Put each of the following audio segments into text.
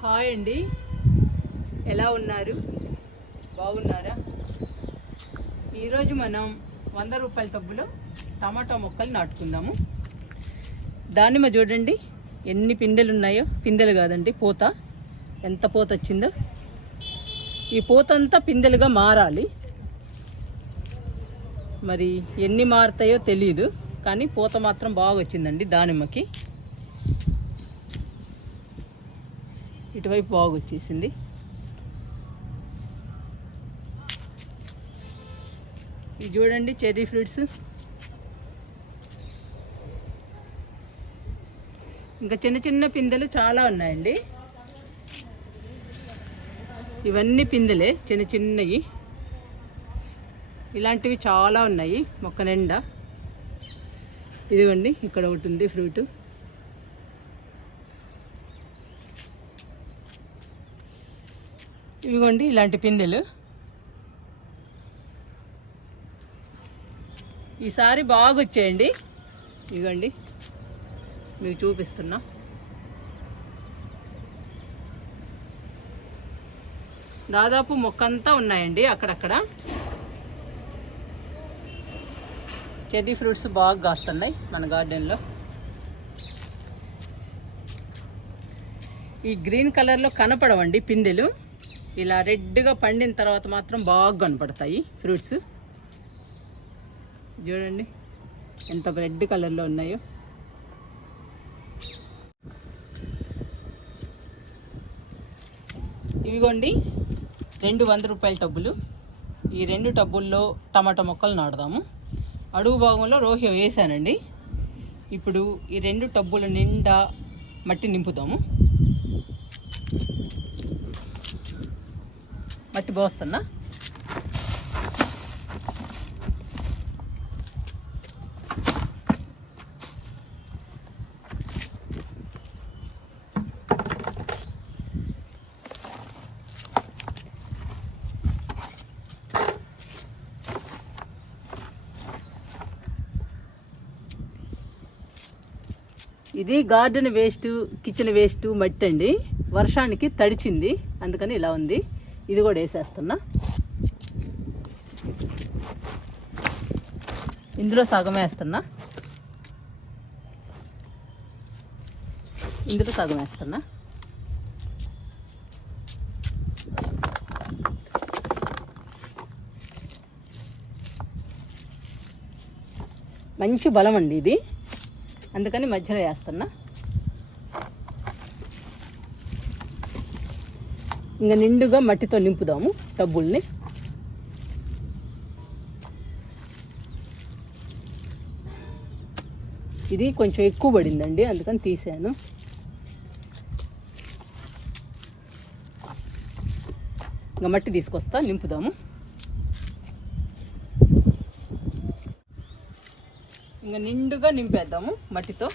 Hi అండి. ఎలా ఉన్నారు? బాగున్నారా? ఈరోజు మనం వంద రూపాయల టబ్బులో టమాటా మొక్కలు నాటుకుందాము. దానిమ్మ చూడండి ఎన్ని పిందెలు ఉన్నాయో పిందెలు కాదండి పూత. ఎంత పూత వచ్చిందో. ఈ పూత అంతా పిందెలుగా మారాలి. మరి ఎన్ని మారుతాయో తెలియదు కానీ పూత మాత్రం బాగా వచ్చిందండి దానిమ్మకి. ఇటువైపు బాగా వచ్చేసింది ఇది చూడండి చెర్రీ ఫ్రూట్స్. ఇంకా చిన్న చిన్న పిందెలు చాలా ఉన్నాయండి. ఇవన్నీ పిందెలే చిన్న చిన్నవి ఇలాంటివి చాలా ఉన్నాయి మొక్క నిండా. ఇదిగోండి ఇక్కడ ఒకటి ఉంది ఫ్రూట్. ఇవిగోండి ఇలాంటి పిందెలు. ఈసారి బాగా వచ్చేయండి ఇదిగోండి మీకు చూపిస్తున్నా. దాదాపు మొక్కంతా ఉన్నాయండి అక్కడక్కడ. చెర్రీ ఫ్రూట్స్ బాగా కాస్తున్నాయి మన గార్డెన్లో. ఈ గ్రీన్ కలర్లో కనపడవండి పిందెలు. ఇలా రెడ్గా పండిన తర్వాత మాత్రం బాగా కనపడతాయి ఫ్రూట్స్. చూడండి ఎంత రెడ్ కలర్లో ఉన్నాయో. ఇవిగోండి రెండు వంద రూపాయల టబ్బులు. ఈ రెండు టబ్బుల్లో టమాటా మొక్కలు నాటుదాము. అడుగు భాగంలో రోహ్య వేసానండి. ఇప్పుడు ఈ రెండు టబ్బుల నిండా మట్టి నింపుతాము. మట్టి పోస్తున్నా. ఇది గార్డెన్ వేస్ట్ కిచెన్ వేస్ట్ మట్టి అండి. వర్షానికి తడిచింది అందుకని ఇలా ఉంది. ఇది కూడా వేసేస్తున్నా. ఇందులో సగం వేస్తున్నా. ఇందులో సగం వేస్తున్నా. మంచి బలం అండి ఇది. అందుకని మధ్యలో వేస్తున్నా. ఇంకా నిండుగా మట్టితో నింపుదాము టబ్బుల్ని. ఇది కొంచెం ఎక్కువ పడిందండి అందుకని తీసాను. ఇంకా మట్టి తీసుకొస్తా నింపుదాము. ఇంకా నిండుగా నింపేద్దాము మట్టితో.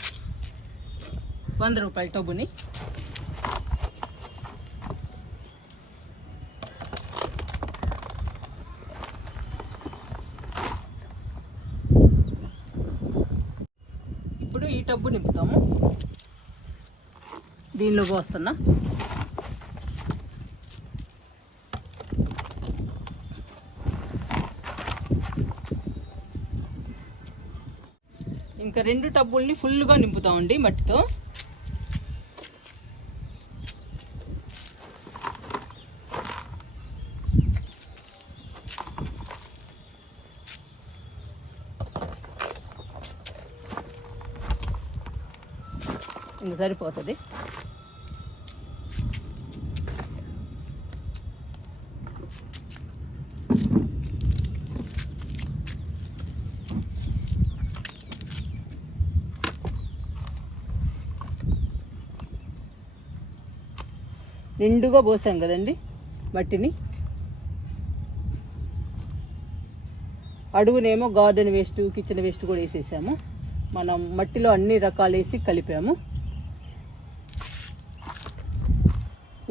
వంద రూపాయల టబ్బుని. ఇప్పుడు నింపుతాము. దీనిలో పోస్తున్నా. ఇంకా రెండు టబ్బుల్ని ఫుల్గా నింపుతామండి మట్టితో. ఇంక సరిపోతుంది. నిండుగా పోసాం కదండి మట్టిని. అడుగునేమో గార్డెన్ వేస్ట్ కిచెన్ వేస్ట్ కూడా వేసేసాము. మనం మట్టిలో అన్ని రకాలు వేసి కలిపాము.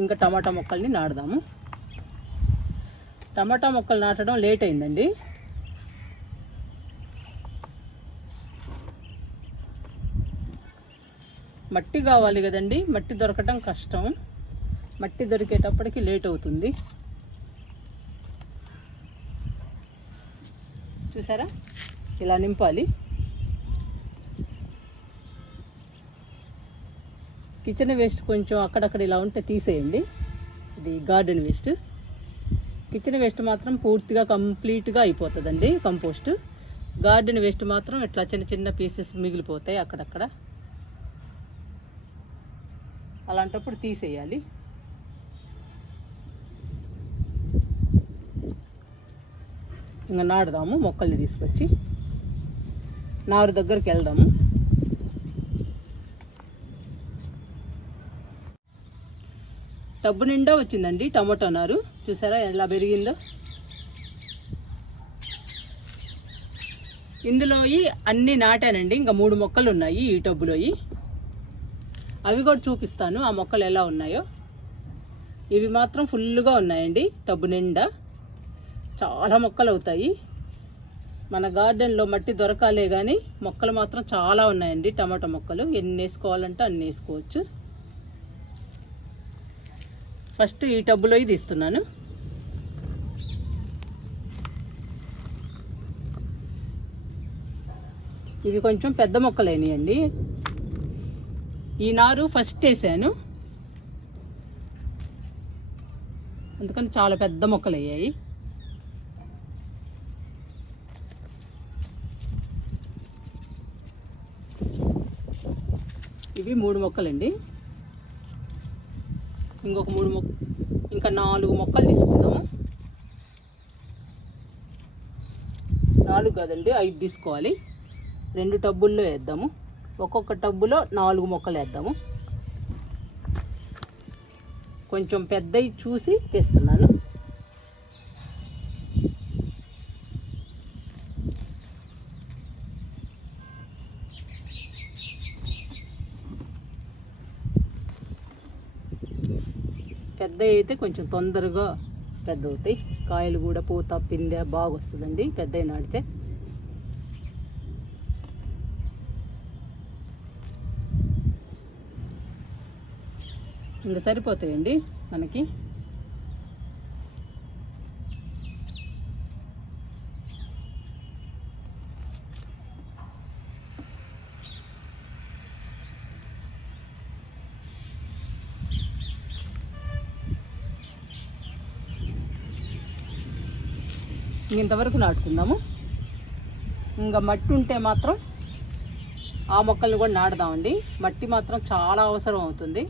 ఇంకా టమాటా మొక్కల్ని నాటుదాము. టమాటా మొక్కలు నాటడం లేట్ అయిందండి. మట్టి కావాలి కదండి మట్టి దొరకటం కష్టం. మట్టి దొరికేటప్పటికి లేట్ అవుతుంది. చూసారా? ఇలా నింపాలి. కిచెన్ వేస్ట్ కొంచెం అక్కడక్కడ ఇలా ఉంటే తీసేయండి. ఇది గార్డెన్ వేస్ట్. కిచెన్ వేస్ట్ మాత్రం పూర్తిగా కంప్లీట్గా అయిపోతుందండి కంపోస్ట్. గార్డెన్ వేస్ట్ మాత్రం ఇట్లా చిన్న చిన్న పీసెస్ మిగిలిపోతాయి అక్కడక్కడ. అలాంటప్పుడు తీసేయాలి. ఇంకా నాడుదాము మొక్కల్ని తీసుకొచ్చి. నారు దగ్గరికి వెళ్దాము. టబ్బు నిండా వచ్చిందండి టమాటో నారు చూసారా ఎలా పెరిగిందో? ఇందులోయి అన్ని నాటానండి. ఇంకా మూడు మొక్కలు ఉన్నాయి ఈ టబ్బులోయి అవి కూడా చూపిస్తాను ఆ మొక్కలు ఎలా ఉన్నాయో. ఇవి మాత్రం ఫుల్గా ఉన్నాయండి టబ్బు నిండా. చాలా మొక్కలు అవుతాయి. మన గార్డెన్లో మట్టి దొరకాలే కానీ మొక్కలు మాత్రం చాలా ఉన్నాయండి టమాటా మొక్కలు. ఎన్ని వేసుకోవాలంటే అన్ని వేసుకోవచ్చు. ఫస్ట్ ఈ టబ్బులో తీస్తున్నాను ఇవి కొంచెం పెద్ద మొక్కలైనాయండి. ఈ నారు ఫస్ట్ వేసాను. అందుకని చాలా పెద్ద మొక్కలు అయ్యాయి ఇవి మూడు మొక్కలండి. ఇంకొక మూడు మొక్క ఇంకా నాలుగు మొక్కలు తీసుకుందాము. నాలుగు కదండి ఐదు తీసుకోవాలి. రెండు టబ్బుల్లో వేద్దాము. ఒక్కొక్క టబ్బులో నాలుగు మొక్కలు వేద్దాము. కొంచెం పెద్దవి చూసి తెస్తున్నాను పెద్ద అయితే కొంచెం తొందరగా పెద్ద అవుతాయి కాయలు కూడా పూత పిందె బాగా వస్తుందండి పెద్ద నాటితే ఇంకా సరిపోతాయండి మనకి. ఇంతవరకు నాటుకుందాము. ఇంకా మట్టి ఉంటే మాత్రం ఆ మొక్కల్ని కూడా నాటుదామండి. మట్టి మాత్రం చాలా అవసరం అవుతుంది.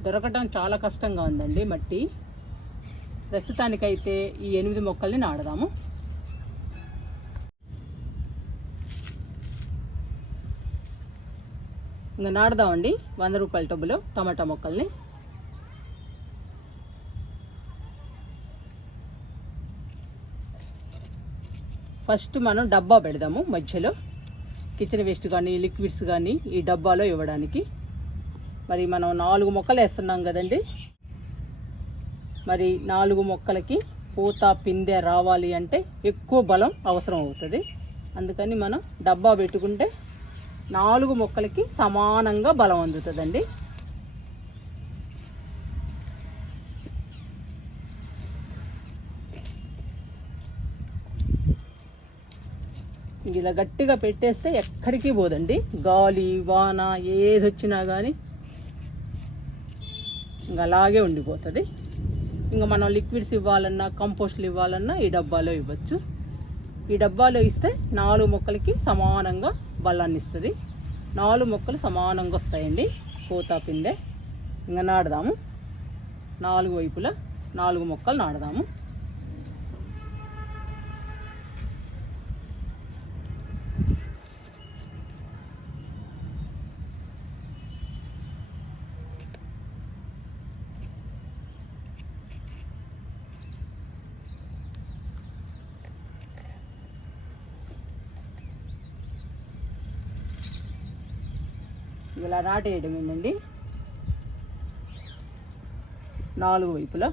దొరకడం చాలా కష్టంగా ఉందండి మట్టి. ప్రస్తుతానికైతే ఈ ఎనిమిది మొక్కల్ని నాడదాము ఇంకా నాడదామండి వంద రూపాయల టబ్బులో టమాటా మొక్కల్ని. ఫస్ట్ మనం డబ్బా పెడదాము మధ్యలో. కిచెన్ వేస్ట్ కానీ లిక్విడ్స్ కానీ ఈ డబ్బాలో ఇవ్వడానికి. మరి మనం నాలుగు మొక్కలు వేస్తున్నాం కదండి. మరి నాలుగు మొక్కలకి పూత పిందె రావాలి అంటే ఎక్కువ బలం అవసరం అవుతుంది. అందుకని మనం డబ్బా పెట్టుకుంటే నాలుగు మొక్కలకి సమానంగా బలం అందుతుందండి. ఇలా గట్టిగా పెట్టేస్తే ఎక్కడికి పోదండి. గాలి వాన ఏది వచ్చినా కానీ ఇంకా అలాగే ఉండిపోతుంది. ఇంకా మనం లిక్విడ్స్ ఇవ్వాలన్నా కంపోస్ట్లు ఇవ్వాలన్నా ఈ డబ్బాలో ఇవ్వచ్చు. ఈ డబ్బాలో ఇస్తే నాలుగు మొక్కలకి సమానంగా బలాన్ని ఇస్తుంది. నాలుగు మొక్కలు సమానంగా వస్తాయండి పూత పిందె ఇంకా నాడదాము నాలుగు వైపులా నాలుగు మొక్కలు నాడదాము ఇలా నాటేయడం ఏంటండి? నాలుగు వైపులా.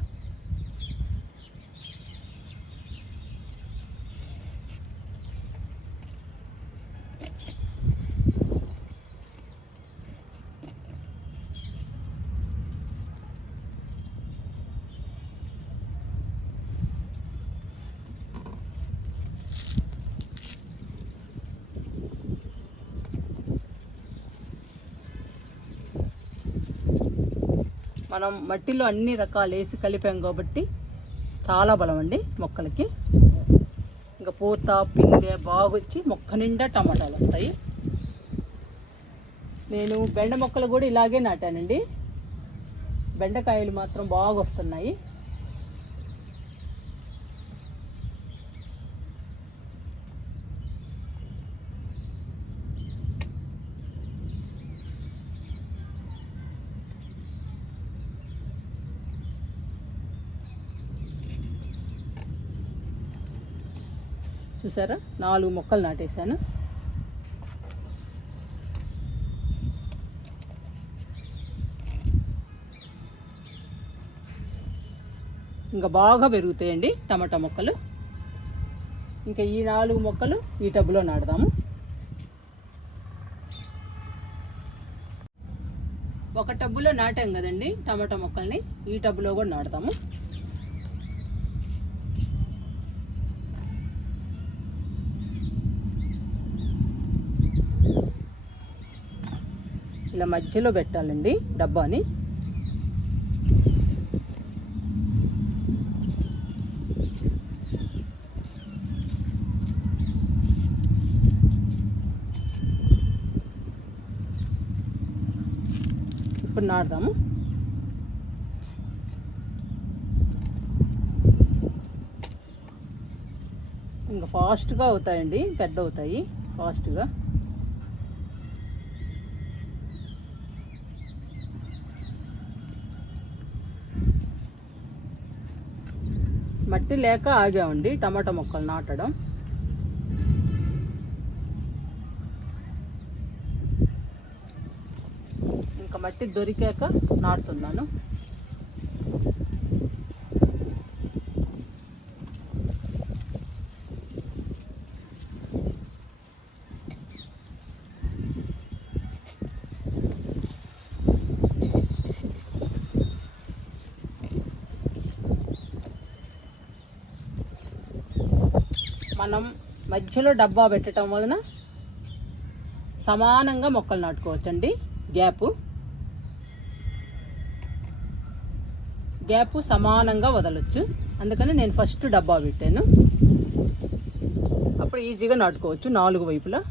మనం మట్టిలో అన్ని రకాలు వేసి కలిపాం కాబట్టి చాలా బలం అండి మొక్కలకి. ఇంకా పూత పిందె బాగొచ్చి మొక్క నిండా టమాటాలు వస్తాయి. నేను బెండ మొక్కలు కూడా ఇలాగే నాటానండి. బెండకాయలు మాత్రం బాగా వస్తున్నాయి చూసారా? నాలుగు మొక్కలు నాటేశాను. ఇంకా బాగా పెరుగుతాయండి టమాటా మొక్కలు. ఇంకా ఈ నాలుగు మొక్కలు ఈ టబ్బులో నాటుదాము. ఒక టబ్బులో నాటాం కదండి టమాటా మొక్కల్ని ఈ టబ్బులో కూడా నాటుదాము. ఇలా మధ్యలో పెట్టాలండి డబ్బాని. ఇప్పుడు నాడదాము ఇంకా ఫాస్ట్గా అవుతాయండి పెద్ద అవుతాయి ఫాస్ట్గా. మట్టి లేక ఆగామండి టమాటా మొక్కలు నాటడం. ఇంకా మట్టి దొరికాక నాటుతున్నాను. మనం మధ్యలో డబ్బా పెట్టడం వలన సమానంగా మొక్కలు నాటుకోవచ్చండి. గ్యాపు. గ్యాప్ సమానంగా వదలొచ్చు. అందుకని నేను ఫస్ట్ డబ్బా పెట్టాను. అప్పుడు ఈజీగా నాటుకోవచ్చు నాలుగు వైపులా.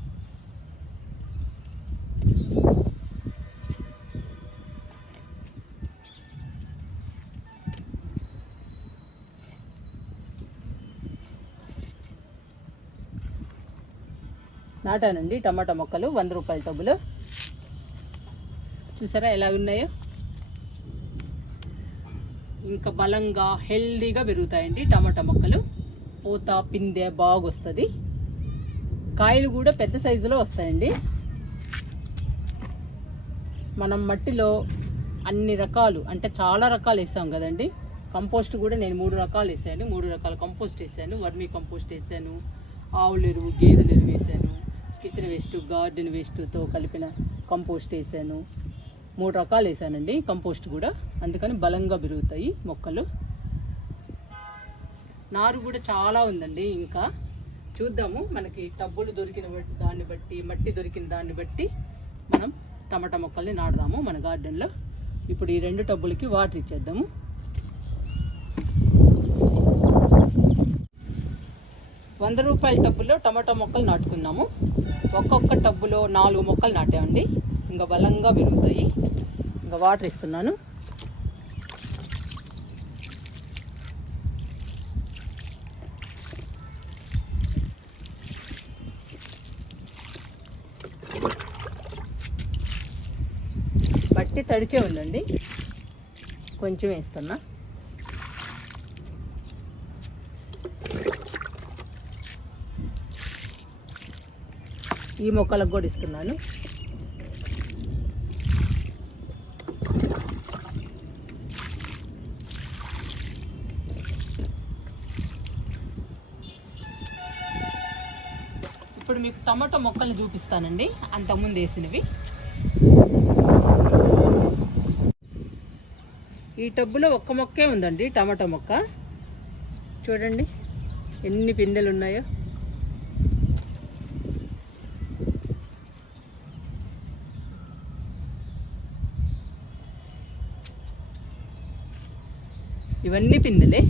నాటానండి టమాటా మొక్కలు వంద రూపాయల టబ్బులు. చూసారా ఎలా ఉన్నాయో? ఇంకా బలంగా హెల్దీగా పెరుగుతాయండి టమాటా మొక్కలు. పూత పిందె బాగా వస్తుంది కాయలు కూడా పెద్ద సైజులో వస్తాయండి. మనం మట్టిలో అన్ని రకాలు అంటే చాలా రకాలు వేసాం కదండి. కంపోస్ట్ కూడా నేను మూడు రకాలు వేసాను. మూడు రకాల కంపోస్ట్ వేసాను. వర్మీ కంపోస్ట్ వేసాను. ఆవుల ఎరువు గేదెల ఎరువు వేసాను. కిచెన్ వేస్ట్ గార్డెన్ వేస్ట్తో కలిపిన కంపోస్ట్ వేసాను. మూడు రకాలు వేసానండి కంపోస్ట్ కూడా. అందుకని బలంగా పెరుగుతాయి మొక్కలు. నారు కూడా చాలా ఉందండి ఇంకా. చూద్దాము మనకి టబ్బులు దొరికిన దాన్ని బట్టి మట్టి దొరికిన దాన్ని బట్టి మనం టమాటా మొక్కల్ని నాటుదాము మన గార్డెన్లో ఇప్పుడు ఈ రెండు టబ్బులకి వాటర్ ఇచ్చేద్దాము. వంద రూపాయల టబ్బులో టమాటా మొక్కలు నాటుకున్నాము. ఒక్కొక్క టబ్బులో నాలుగు మొక్కలు నాటామండి. ఇంకా బలంగా పెరుగుతాయి ఇంకా వాటర్ ఇస్తున్నాను. బట్టి తడిచే ఉందండి. కొంచెం వేస్తున్నా. ఈ మొక్కలకు కూడా ఇస్తున్నాను. ఇప్పుడు మీకు టమాటో మొక్కల్ని చూపిస్తానండి. అంతకుముందు వేసినవి. ఈ టబ్బులో ఒక్క మొక్కే ఉందండి టమాటా మొక్క. చూడండి ఎన్ని పిందెలు ఉన్నాయో. ఇవన్నీ పిందెలే.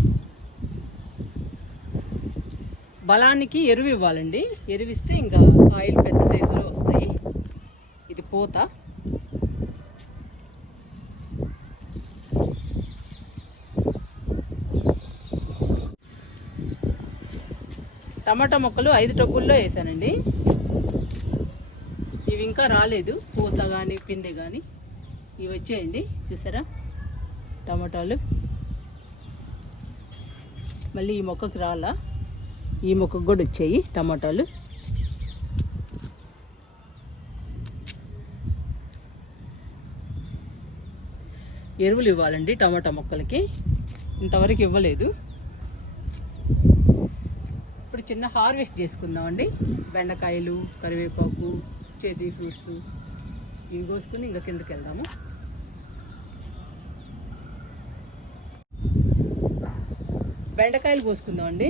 బలానికి ఎరువు ఇవ్వాలండి. ఎరువిస్తే ఇంకా ఆయిల్ పెద్ద సైజులో వస్తాయి. ఇది పూత. టమాటా మొక్కలు ఐదు టబ్బుల్లో వేసానండి. ఇవి ఇంకా రాలేదు. పూత కానీ పిండి కానీ ఇవి వచ్చాయండి. చూసారా? టమాటాలు. మళ్ళీ ఈ మొక్కకు రాలా. ఈ మొక్కకు కూడా వచ్చాయి టమాటాలు. ఎరువులు ఇవ్వాలండి టమాటా మొక్కలకి. ఇంతవరకు ఇవ్వలేదు. ఇప్పుడు చిన్న హార్వెస్ట్ చేసుకుందామండి. బెండకాయలు కరివేపాకు చేతి ఫ్రూట్స్ ఇవి కోసుకుని ఇంకా కిందకి వెళ్దాము. బెండకాయలు కోసుకుందామండి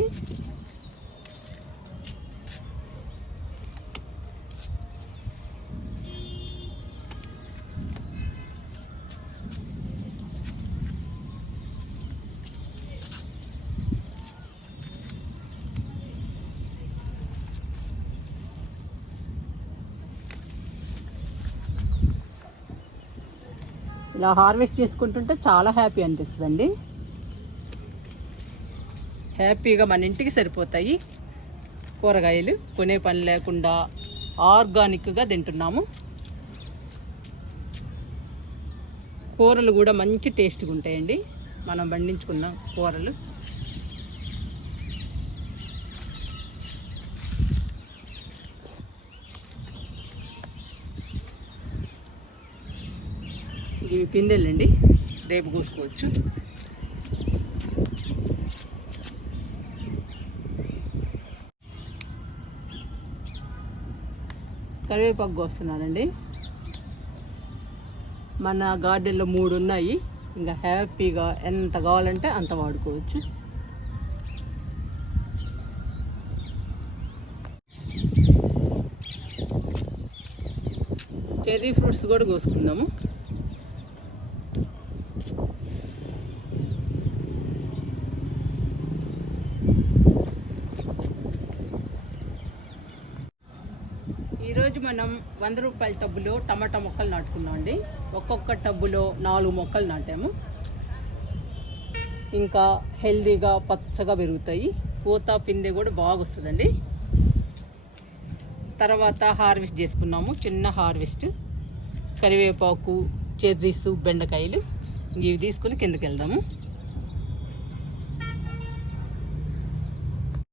ఇలా హార్వెస్ట్ చేసుకుంటుంటే చాలా హ్యాపీ అనిపిస్తుందండి. హ్యాపీగా మన ఇంటికి సరిపోతాయి. కూరగాయలు కొనే పని లేకుండా ఆర్గానిక్గా తింటున్నాము. కూరలు కూడా మంచి టేస్ట్గా ఉంటాయండి. మనం పండించుకున్న కూరలు. ఇవి పిందెలండి. రేపు కోసుకోవచ్చు. కరివేపాకు కోస్తున్నానండి. మన గార్డెన్లో మూడు ఉన్నాయి. ఇంకా హ్యాపీగా ఎంత కావాలంటే అంత వాడుకోవచ్చు. చెర్రీ ఫ్రూట్స్ కూడా కోసుకుందాము. ఈరోజు మనం వంద రూపాయల టబ్బులో టమాటా మొక్కలు నాటుకున్నాం అండి. ఒక్కొక్క టబ్బులో నాలుగు మొక్కలు నాటాము. ఇంకా హెల్దీగా పచ్చగా పెరుగుతాయి. పూత పిందె కూడా బాగా వస్తుందండి. తర్వాత హార్వెస్ట్ చేసుకున్నాము చిన్న హార్వెస్ట్. కరివేపాకు చెర్రీస్ బెండకాయలు ఇవి తీసుకుని కిందకి వెళ్దాము.